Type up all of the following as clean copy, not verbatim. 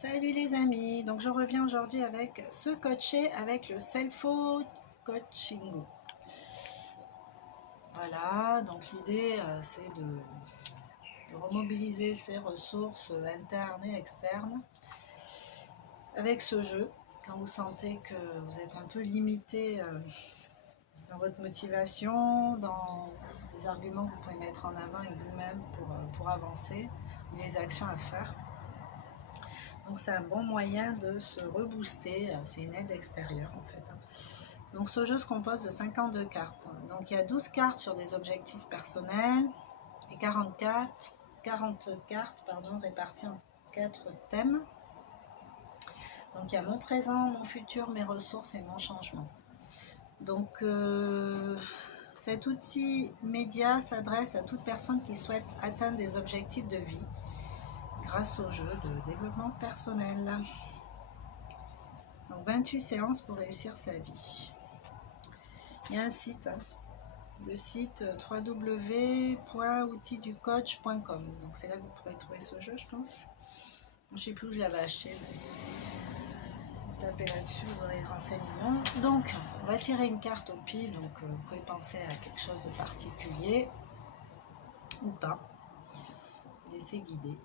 Salut les amis, donc je reviens aujourd'hui avec se coacher avec le self-coaching. Voilà, donc l'idée c'est de remobiliser ses ressources internes et externes avec ce jeu. Quand vous sentez que vous êtes un peu limité dans votre motivation, dans les arguments que vous pouvez mettre en avant avec vous-même pour avancer, ou les actions à faire. Donc c'est un bon moyen de se rebooster, c'est une aide extérieure en fait. Donc ce jeu se compose de 52 cartes. Donc il y a 12 cartes sur des objectifs personnels et 40 cartes réparties en 4 thèmes. Donc il y a mon présent, mon futur, mes ressources et mon changement. Donc cet outil média s'adresse à toute personne qui souhaite atteindre des objectifs de vie grâce au jeu de développement personnel. Donc 28 séances pour réussir sa vie. Il y a un site, le site www.outilduscoach.com. Donc c'est là que vous pourrez trouver ce jeu, je pense. Je ne sais plus où je l'avais acheté, mais vous tapez là-dessus, vous aurez les renseignements. Donc on va tirer une carte au pif, donc vous pouvez penser à quelque chose de particulier ou pas. Laissez guider.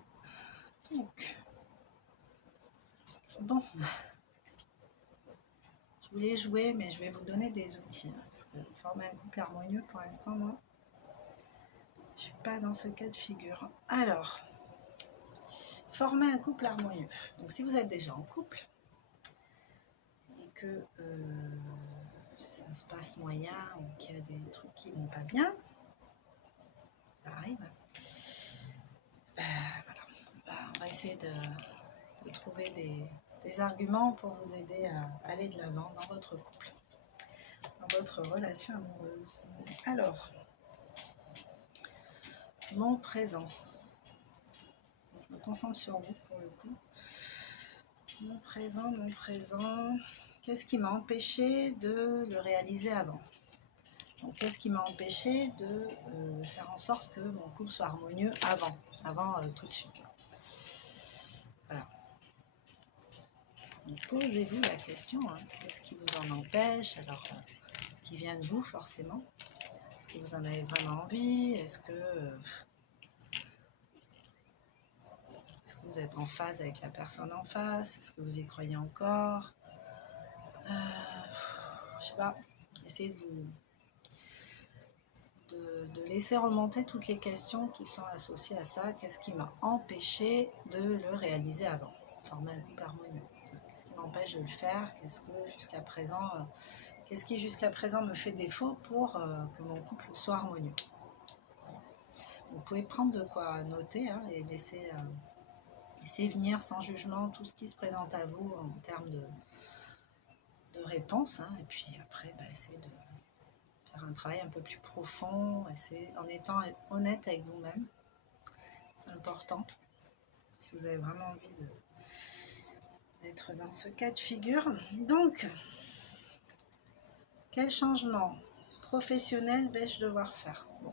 Donc, bon, je voulais jouer, mais je vais vous donner des outils. Parce que former un couple harmonieux, pour l'instant, moi, je ne suis pas dans ce cas de figure. Alors, former un couple harmonieux. Donc, si vous êtes déjà en couple et que ça se passe moyen ou qu'il y a des trucs qui ne vont pas bien, ça arrive. Voilà. On va essayer de trouver des arguments pour vous aider à aller de l'avant dans votre couple, dans votre relation amoureuse. Alors, mon présent. Je me concentre sur vous pour le coup. Mon présent. Qu'est-ce qui m'a empêché de le réaliser avant? Donc, qu'est-ce qui m'a empêché de faire en sorte que mon couple soit harmonieux avant tout de suite? Voilà. Donc, posez-vous la question, hein. Qu'est-ce qui vous en empêche? Alors, qui vient de vous forcément. Est-ce que vous en avez vraiment envie? Est-ce que vous êtes en phase avec la personne en face? Est-ce que vous y croyez encore? Je sais pas. Essayez de laisser remonter toutes les questions qui sont associées à ça. Qu'est-ce qui m'a empêché de le réaliser avant? Former un couple harmonieux. Qu'est-ce qui m'empêche de le faire? Qu'est-ce qui jusqu'à présent me fait défaut pour que mon couple soit harmonieux? Vous pouvez prendre de quoi noter, hein, et laisser venir sans jugement tout ce qui se présente à vous en termes de réponses, hein, et puis après essayez de faire un travail un peu plus profond, en étant honnête avec vous-même. C'est important si vous avez vraiment envie d'être dans ce cas de figure. Donc, quel changement professionnel vais-je devoir faire? Bon.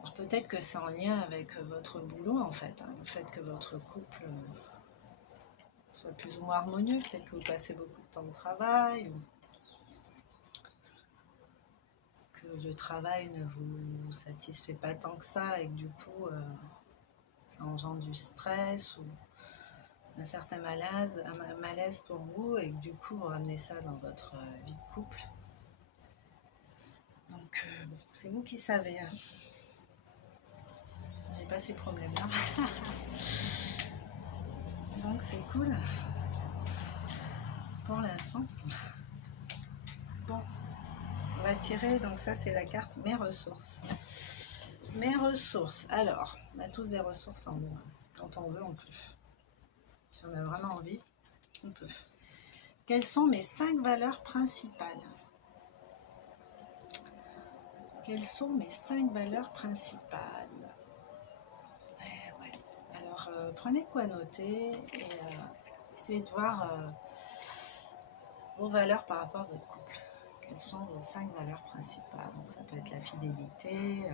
Alors peut-être que c'est en lien avec votre boulot en fait, hein, le fait que votre couple soit plus ou moins harmonieux, peut-être que vous passez beaucoup de temps de travail, ou que le travail ne vous satisfait pas tant que ça et que du coup ça engendre du stress ou un certain malaise pour vous et que du coup vous ramenez ça dans votre vie de couple. Donc c'est vous qui savez, hein. J'ai pas ces problèmes là. Donc c'est cool pour l'instant. Bon, on va tirer, donc ça c'est la carte mes ressources. Mes ressources, alors on a tous des ressources en nous, hein. Quand on veut on peut, si on a vraiment envie on peut. Quelles sont mes 5 valeurs principales? Quelles sont mes 5 valeurs principales? Ouais. Alors prenez quoi noter et essayez de voir vos valeurs par rapport à votre couple. Quelles sont vos 5 valeurs principales? Donc ça peut être la fidélité,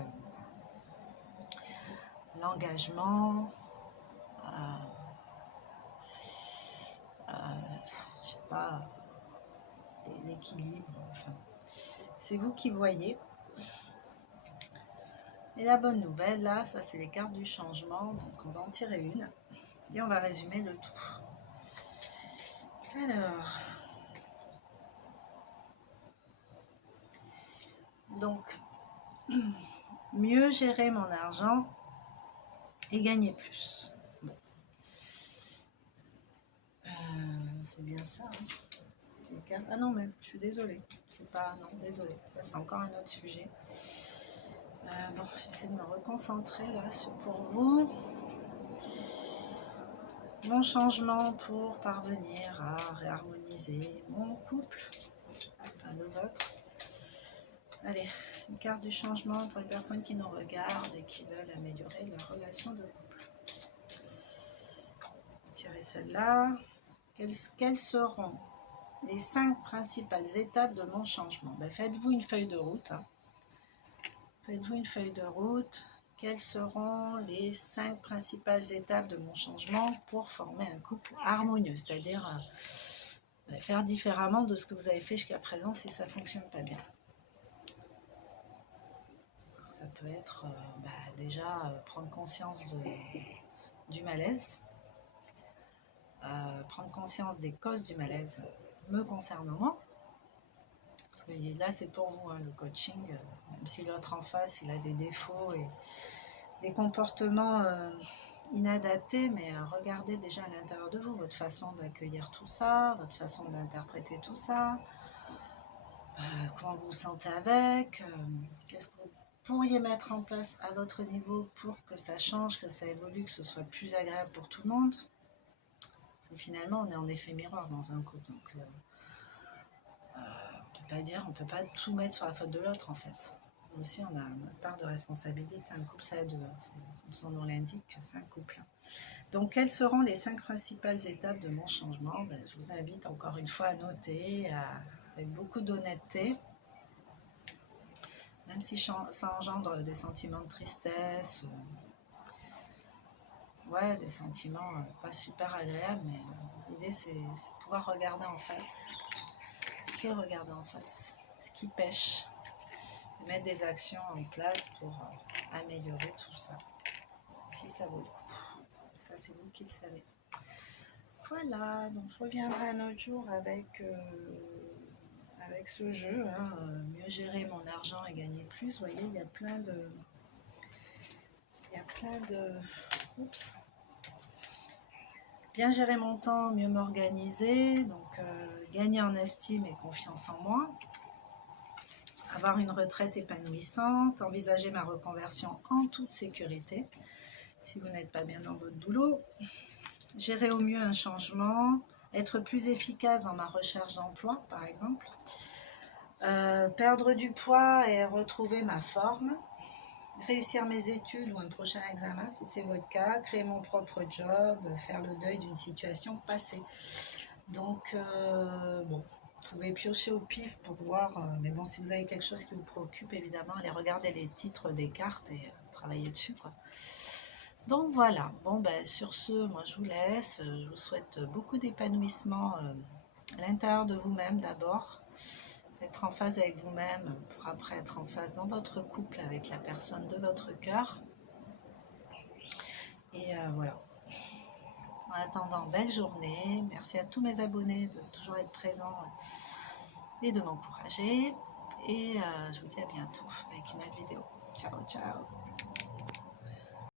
l'engagement, pas l'équilibre. Enfin, c'est vous qui voyez. Et la bonne nouvelle, là, ça c'est les cartes du changement. Donc on va en tirer une et on va résumer le tout. Alors, donc, mieux gérer mon argent et gagner plus. Bon. C'est bien ça. Hein. Ah non, mais je suis désolée. C'est pas. Non, désolée. Ça, c'est encore un autre sujet. Bon, j'essaie de me reconcentrer là pour vous. Mon changement pour parvenir à réharmoniser mon couple, enfin le vôtre. Allez, une carte du changement pour les personnes qui nous regardent et qui veulent améliorer leur relation de couple. Tirez celle-là. Quelles seront les 5 principales étapes de mon changement? Ben, faites-vous une feuille de route. Hein. Faites-vous une feuille de route. Quelles seront les 5 principales étapes de mon changement pour former un couple harmonieux? C'est-à-dire faire différemment de ce que vous avez fait jusqu'à présent si ça ne fonctionne pas bien. Ça peut être déjà prendre conscience du malaise, prendre conscience des causes du malaise me concernant moi. Parce que là c'est pour vous, hein, le coaching, même si l'autre en face il a des défauts et des comportements inadaptés, mais regardez déjà à l'intérieur de vous, votre façon d'accueillir tout ça, votre façon d'interpréter tout ça, comment vous vous sentez avec, qu'est-ce que vous pourriez mettre en place à votre niveau pour que ça change, que ça évolue, que ce soit plus agréable pour tout le monde. Parce que finalement, on est en effet miroir dans un couple, donc on peut pas tout mettre sur la faute de l'autre en fait. Nous aussi, on a une part de responsabilité. Un couple, ça a deux, comme son nom l'indique, c'est un couple. Donc, quelles seront les 5 principales étapes de mon changement? Je vous invite encore une fois à noter avec beaucoup d'honnêteté. Même si ça engendre des sentiments de tristesse, des sentiments pas super agréables, mais l'idée c'est de pouvoir regarder en face, se regarder en face, ce qui pêche, mettre des actions en place pour améliorer tout ça, si ça vaut le coup. Ça c'est vous qui le savez. Voilà, donc je reviendrai un autre jour avec ce jeu, hein, mieux gérer mon argent et gagner plus. Vous voyez, il y a plein de... Oups. Bien gérer mon temps, mieux m'organiser, donc gagner en estime et confiance en moi. Avoir une retraite épanouissante, envisager ma reconversion en toute sécurité, si vous n'êtes pas bien dans votre boulot. Gérer au mieux un changement, être plus efficace dans ma recherche d'emploi, par exemple. Perdre du poids et retrouver ma forme. Réussir mes études ou un prochain examen, si c'est votre cas. Créer mon propre job, faire le deuil d'une situation passée. Donc, bon, vous pouvez piocher au pif pour voir. Mais bon, si vous avez quelque chose qui vous préoccupe, évidemment, allez regarder les titres des cartes et travailler dessus, quoi. Donc voilà, bon sur ce, moi je vous laisse, je vous souhaite beaucoup d'épanouissement à l'intérieur de vous-même d'abord, être en phase avec vous-même pour après être en phase dans votre couple avec la personne de votre cœur. Et voilà. En attendant, belle journée, merci à tous mes abonnés de toujours être présents et de m'encourager. Et je vous dis à bientôt avec une autre vidéo. Ciao, ciao.